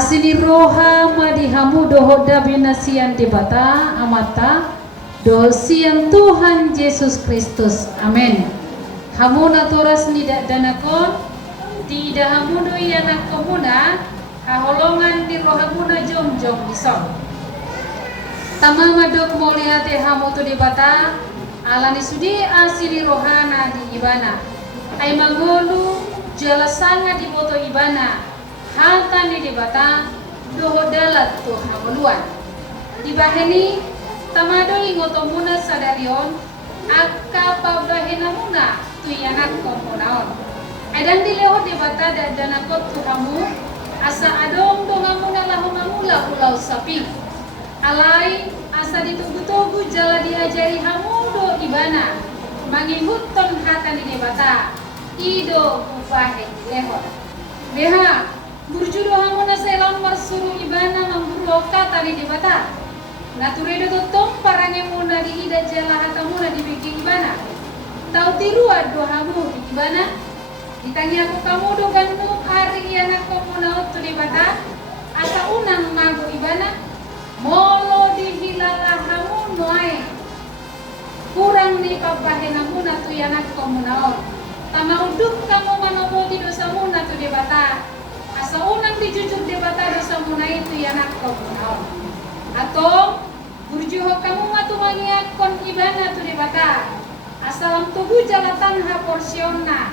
asini roha madihamu doho dabinasian debata amata dosian Tuhan Yesus Kristus. Amin. Hamu naturas nidak danakon tidak hamu doi anak komuna haholongan di rohamuna jom-jom disong. Tama madok moliate hamu tu debata alani sudi asini rohana di ibana. Ay mangolu jalasanga di boto ibana. Halta ni debata doho dalat tu hamuluan. Di baheni tamadoi ngotomuna sadarion akka pabahena muna tu yanat komponaon. Adan dileho debata da danakot tu hamu asa adong dongamuna lahumamula ulau sapi. Alai asa ditugu-tugu jala diajari hamu do ibana. Mangihutton hata ni debata ido ubahe leho. Beha burjudo hamuna selam marsuru ibana mamburoka tali debata. Naturedo totong parange muna di ida jala hata muna di bikin ibana. Tau tirua do hamu di ibana. Ditanya aku kamu do gandung hari yang aku muna tu debata. Asa unang mago ibana. Molo dihilala hamu noai. Kurang di pabahena muna tu yang aku muna. Tama uduk kamu manoboti dosa muna tu debata. Asa unang dijujur debata dosa muna itu yang aku muna. Atau burjuho kamu matu mangiakon ibana tu debata. Asalam tubuh jalatan ha porsionna.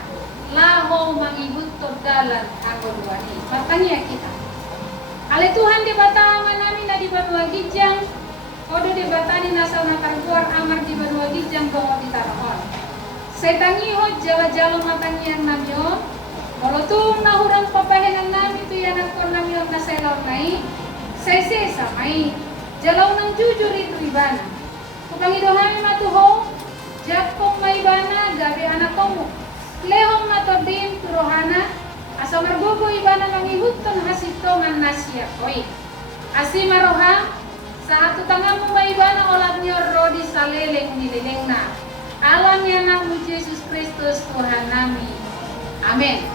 Laho mangibut todalan angolwani. Matanya kita. Ale Tuhan debata manami na di Banua Gijang. Odo debatani nasal nakar keluar amar di Banua Gijang dongo di Tarahon. Setangiho jala-jalo matangian namyo. Molotung nahurang papahenan nami tu yanakon namyo na selaw nai. Sese samai. Jalaw nang jujur itu ibana. Kupangidohami matuho. Jakong maibana gabi anak komu. Lehong matodin turohana. Asa margogo ibana mangihutton hasitongan nasya koi. Asi maroha. Saat utangamu maibana olat nyor rodi saleleng nilelengna. Alam yanakmu Yesus Kristus Tuhan nami. Amin.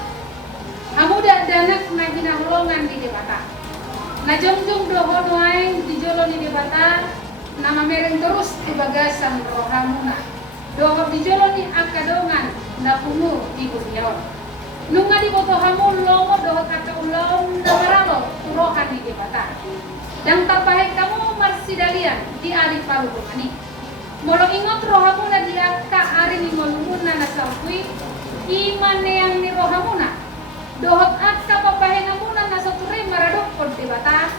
Hamuda danak nagina hulongan di debata. Najong-jong doho noaeng dijolo di debata. Nama mereng terus di bagasan rohamuna. Doho dijolo ni akadongan na punur di burion. Nunga di boto hamun lomo doho kata ulom damaralo turohan di debata. Dan tapahek kamu marsidalian di alif paludongani. Molo ingot rohamuna di akka ari ni molumuna na salkui iman yang ni rohamuna. Dohot akka papahenamuna na saturay maradokon debata.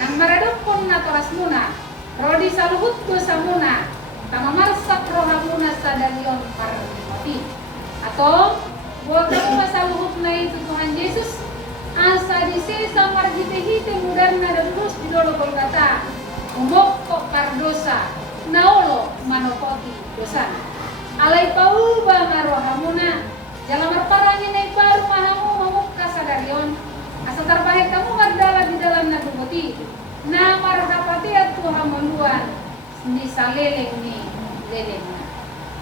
Nang maradokon na toras muna. Rodi saluhut dosa muna. Tamamarsak rohamuna sa dalion paramati. Atau buat kamu masaluhut na itu Tuhan Yesus. Asa disesa marhite-hite mudarna dan terus di dolo Golgata. Umokko kardosa. Naolo manopoti dosa. Alai pauba marohamuna. Jangan merparangin naik baru mahamu mamukka sadarion. Asa terbaik kamu mardala di dalam nabubuti. Na marhapati at Tuhan meluan. Di saleleng ni lelengna.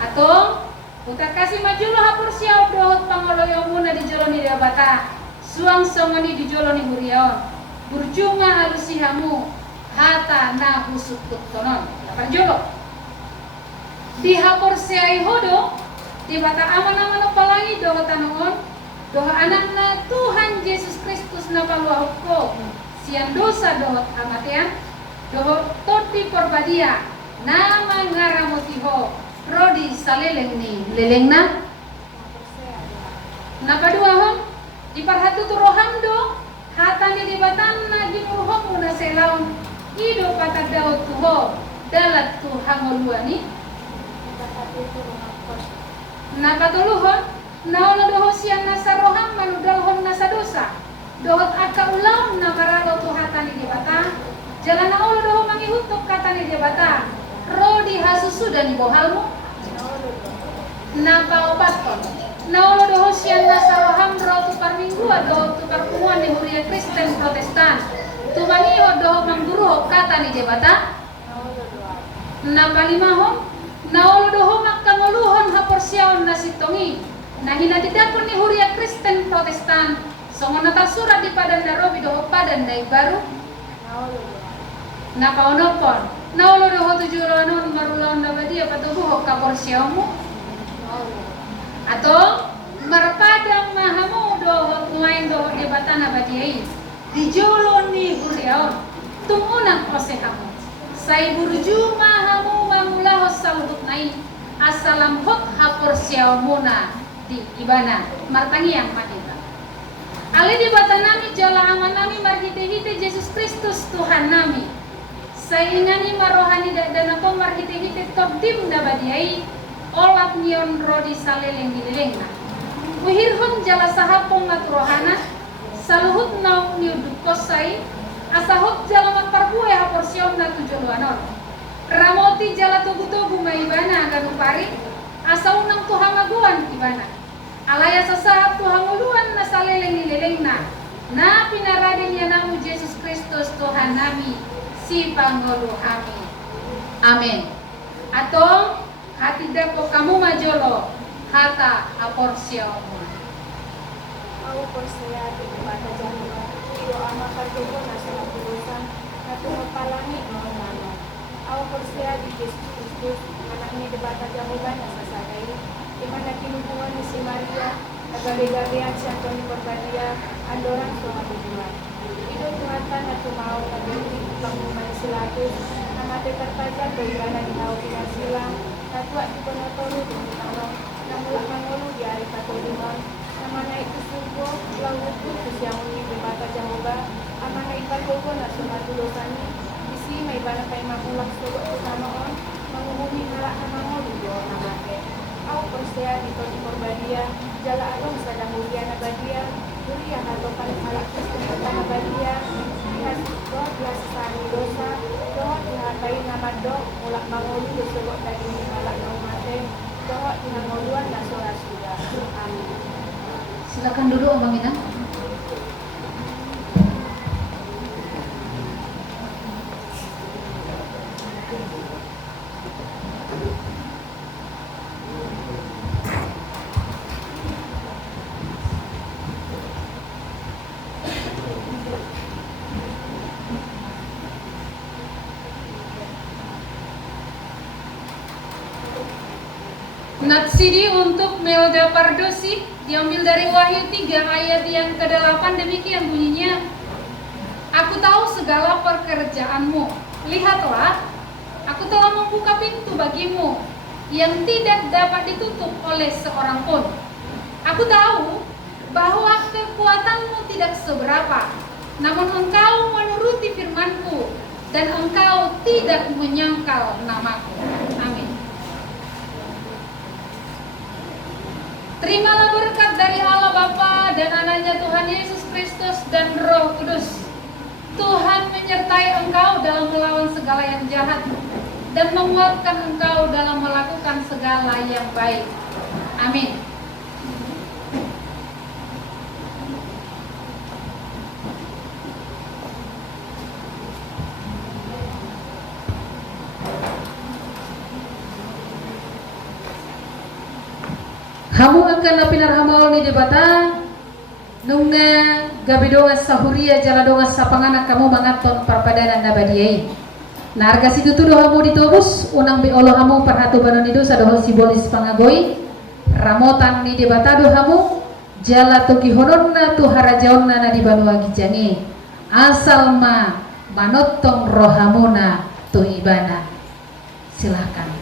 Atau utak kasih majulo hapur siaw dohot pangoloyo muna di joloni debata. Suang songani di joloni buriaon. Burjunga alusihamu. Hata na husuk tonon. Dapat jolo. Di hapur siai hodo. Di bata aman-aman palangi doho tanongon. Doho anakna Tuhan Yesus Kristus na paluahukko. Sian dosa doho amatian. Doho toti porbadia. Nama ngaramutiho. Rodi saleleng ni lelengna. Napaduahon. Di parhatu turoham do. Hatani di batanna gimuruhomu na selaon. Ido patadaw tuho. Dalat tu hangoluani. Napatuluhon. Naola doho siang nasa roham manudalhon nasa dosa. Dohot akka ulam na maralo tu hatani di bata. Jalan naola doho mangihutok katani di bata. Rodi hasusu dan bohalmu. Napaopaton. Naola doho siang nasa roham rotu parminggua doho tu pertemuan di Huria Kristen Protestan. Tumangiho doho mangguruho katani di bata. Napalimahon. Naolo doho makanguluhon haporsiaon nasitongi. Nahina didapon ni Huria Kristen Protestan Songon nata surat di padan darobi doho padan dai baru na paonopon na ulo doho tujuh non marulon dabadia patubuho kapor siamu atau marpadang mahamu doho nuain doho di batana badiai di jolon ni huriaon tungunang kose kamu sai burju mahamu mamulahos saluduk nai asalam hot hapor siamuna di ibana martangi yang madita ale di batanami jala aman nami marhite-hite Yesus Kristus Tuhan nami saingani marohani dan apa marhite-hite tobdim dabadiai olap nion rodi saleleng dilelengna muhirhon jala sahapong naturohana saluhut nau niudukosai asahut jala matparbuhe haporsion na tujoluanon ramoti jala tugu-tugu maibana ganupari asaunang tuhamaguan ibana alaya sasahap tuhanguluan na saleleng na pinaradin niya namu Yesus Kristus Tuhan nami si Panggolo kami. Amin. Atong hati dapo kamu majolo hata aporsio mo. Aku percaya di kepada Jawa, iyo ama pagkuko na sa napurusan na tumapalangi mga mano. Aku percaya di Yesus Kristus, anak ni debata Jawa na sa sagay, di mana kinubuhan ni si Maria, nagaligalian si Antoni Corbadia, andorang tumabubuhan. Ito tumatan na tumaw na bilik pangumay silatus, na mati tertajan doibana di hao sila, tatwa di penotoro di tanong, na mulak mangulu di ari patulimon, amana itu sugo laut putus yang uni berbata Jehovah amana ipagogo na sunatulosani isi may banapay mapulak sugo utamaon mangumumi ngalak na mangolu do namake au persia di Toni Corbadia jala atong sa dahulia na badia duria atau paling malak sa na badia ikas do belas sani dosa do dihatai nama do mulak mangolu do sugo daging ngalak na umate do dihangoluan na surasuda. Amin. Silakan duduk Abang Inang. Natsidi untuk Melda Pardosi diambil dari Wahyu 3 ayat yang ke-8 demikian bunyinya. Aku tahu segala pekerjaanmu. Lihatlah, aku telah membuka pintu bagimu yang tidak dapat ditutup oleh seorang pun. Aku tahu bahwa kekuatanmu tidak seberapa, namun engkau menuruti firmanku dan engkau tidak menyangkal namaku. Amin. Terimalah berkat dari Allah Bapa dan anaknya Tuhan Yesus Kristus dan Roh Kudus. Tuhan menyertai engkau dalam melawan segala yang jahat dan menguatkan engkau dalam melakukan segala yang baik. Amin. Hamu akan napinar hamal ni debata nunga gabidonga sahuria jaladonga sapangana kamu mangaton parpadanan nabadiai. Narga situ tudo hamu ditobus unang biolo hamu parhatu banonido sadoho sibolis pangagoi ramotan ni debata do hamu jala toki hononna tu harajaonna na di banua gijangi asal ma manotong rohamuna tu ibana. Silakan.